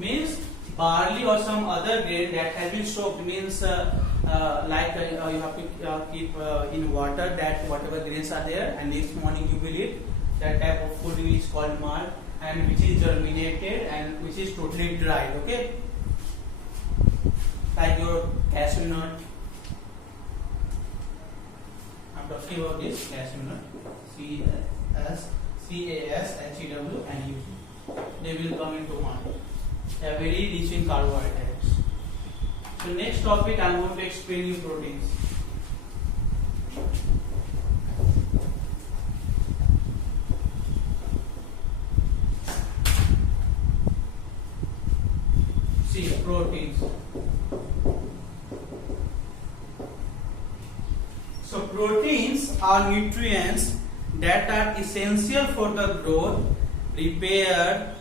means barley or some other grain that has been soaked, means you have to keep in water that whatever grains are there, and next morning you will eat. That type of food is called mal, and which is germinated and which is totally dried. Okay, like your cashew nut. I'm talking about this cashew nut. CASHEW and UG. They will come into one. They are very rich in carbohydrates. So next topic I am going to explain you proteins. See, proteins. So proteins are nutrients that are essential for the growth, repair,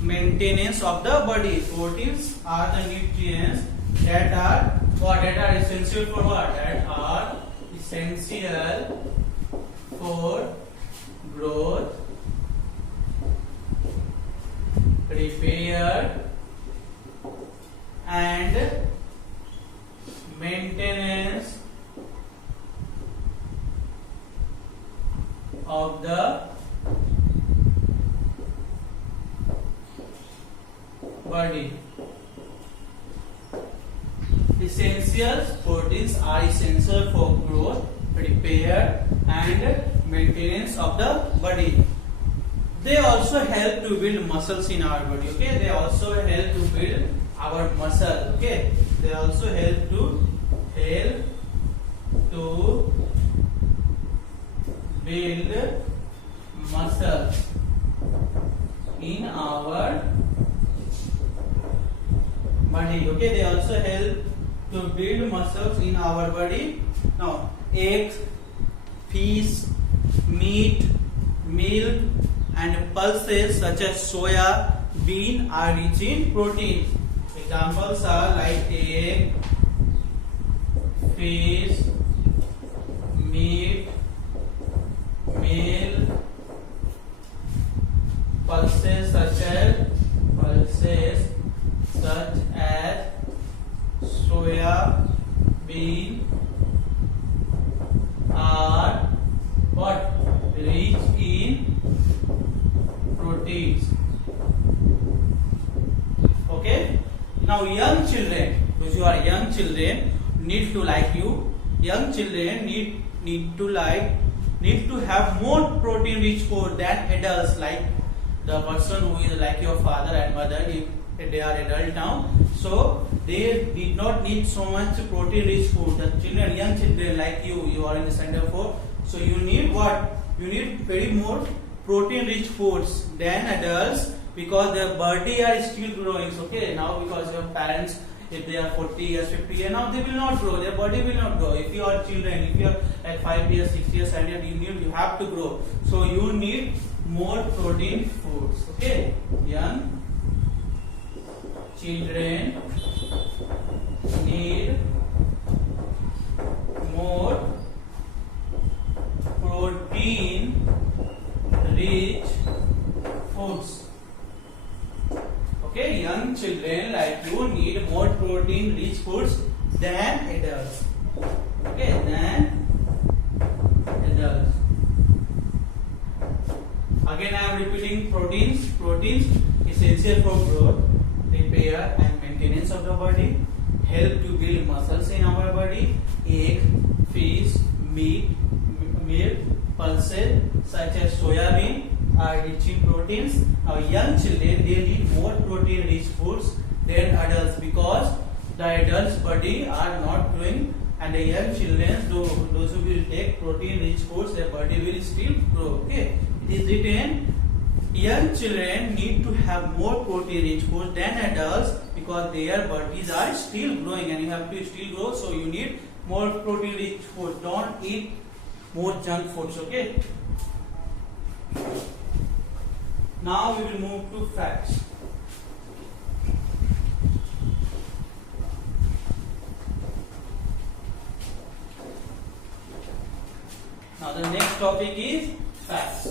maintenance of the body. Proteins are the nutrients that are what? That are essential for what? That are essential for growth, repair, and maintenance of the body. Essentials, proteins are essential for growth, repair, and maintenance of the body. They also help to build muscles in our body. Okay, they also help to build our muscle. Okay, they also help to build muscles in our body. Okay, they also help to build muscles in our body. Now, eggs, fish, meat, milk, and pulses such as soya, bean are rich in proteins. Examples are like egg, fish, meat, milk, pulses such as soya, bean are what? Rich in proteins. Okay. Now young children, those who are young children need to like you. Young children need to have more protein rich food than adults, like the person who is like your father and mother, if they are adult now. So they did not need so much protein rich food. The children, young children like you are in the center 4. So you need what? You need very more protein rich foods than adults, because their body are still growing. Okay, now because your parents, if they are 40 years, 50 years, now they will not grow, their body will not grow. If you are children, if you are at 5 years, 6 years, and you have to grow. So you need more protein foods. Okay, young children need more protein rich foods. Okay, young children like you need more protein rich foods than adults. Okay, than adults. Again I am repeating proteins. Proteins essential for growth, repair, and maintenance of the body. Help to build muscles in our body. Egg, fish, meat, milk, pulses such as soya bean are rich in proteins. Now young children, they need more protein rich foods than adults, because the adults body are not growing, and the young children, those who will take protein rich foods, their body will still grow. Okay, it is written young children need to have more protein rich foods than adults, because their bodies are still growing and you have to still grow, so you need more protein rich food. Don't eat more junk foods. Okay, now we will move to fats. Now the next topic is fats.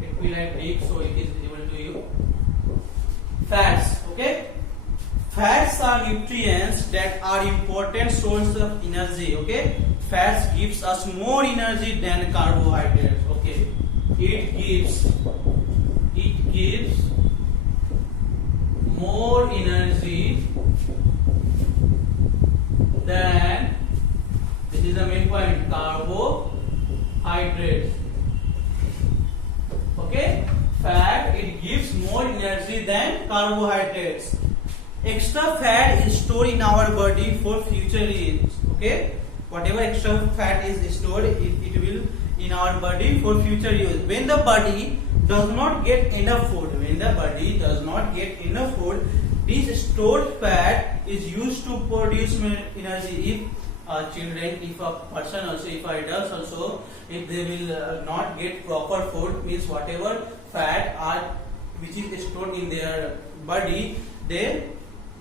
It will have deep, so it is visible to you. fats. Okay, fats are nutrients that are important source of energy. Okay, fats gives us more energy than carbohydrates. Okay, it gives more energy than, this is the main point, carbohydrates. Okay, fat, it gives more energy than carbohydrates. Extra fat is stored in our body for future use. Okay, whatever extra fat is stored, it will in our body for future use. When the body does not get enough food, this stored fat is used to produce energy. If children, if a person also, if adults also, if they will not get proper food, means whatever fat are which is stored in their body, they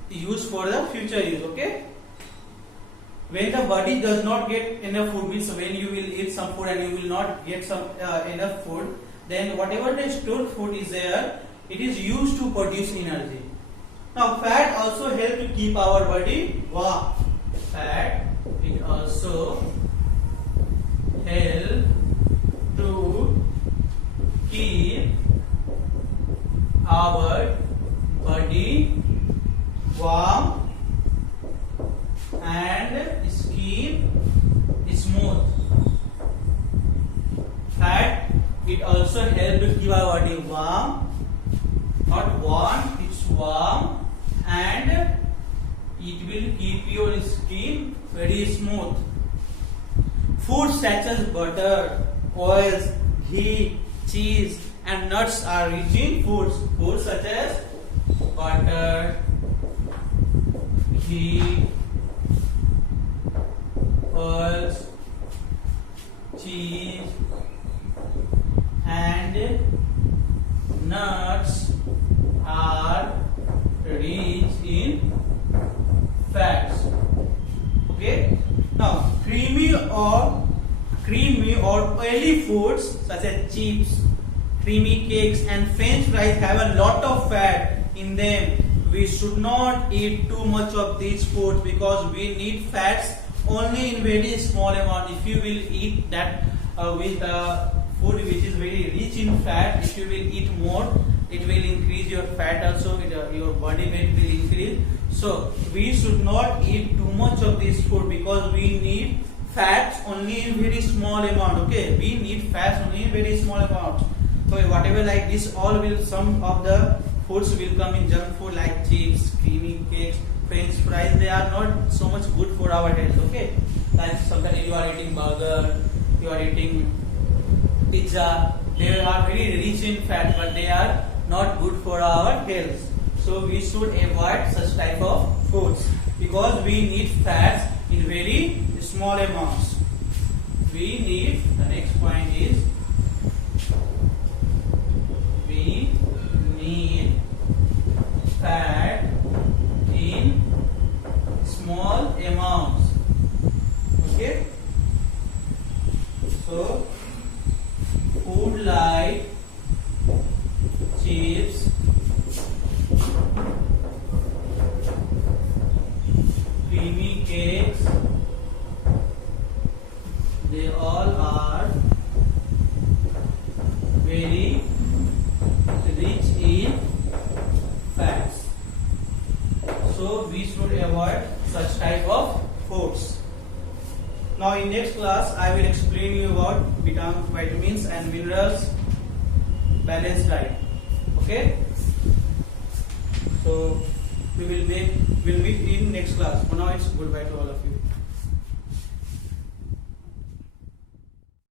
use for the future use. Okay, when the body does not get enough food, means when you will eat some food and you will not get some enough food, then whatever the stored food is there, it is used to produce energy. Now fat also help to keep our body warm. Fat, it also help to keep our body warm and skin smooth. Fat, it also help to keep our body warm, not warm, it's warm, and it will keep your skin very smooth. Foods such as butter, oils, ghee, cheese and nuts are rich in foods. Foods such as butter, ghee, oils, cheese and nuts are rich in fats. Okay. Now creamy or oily foods such as chips, creamy cakes and French fries have a lot of fat in them. We should not eat too much of these foods because we need fats only in very small amount. If you will eat that with food which is very rich in fat, if you will eat more, it will increase your fat also, your body weight will increase. So we should not eat too much of this food because we need fats only in very small amount. Okay, we need fats only in very small amount. So whatever like this, all will, some of the foods will come in junk food like chips, creamy cakes, French fries. They are not so much good for our health. Okay, like sometimes you are eating burger, you are eating pizza. They are very rich in fat, but they are not good for our health. So we should avoid such type of foods because we need fats in very small amounts. We need, the next point is, we need fat in small amounts. Okay, so food like chips, creamy cakes, they all are very rich in fats. So we should avoid such type of foods. Now in next class I will explain you about vitamins and minerals, balanced diet. Okay, so we'll meet in next class. For now it's goodbye to all of you.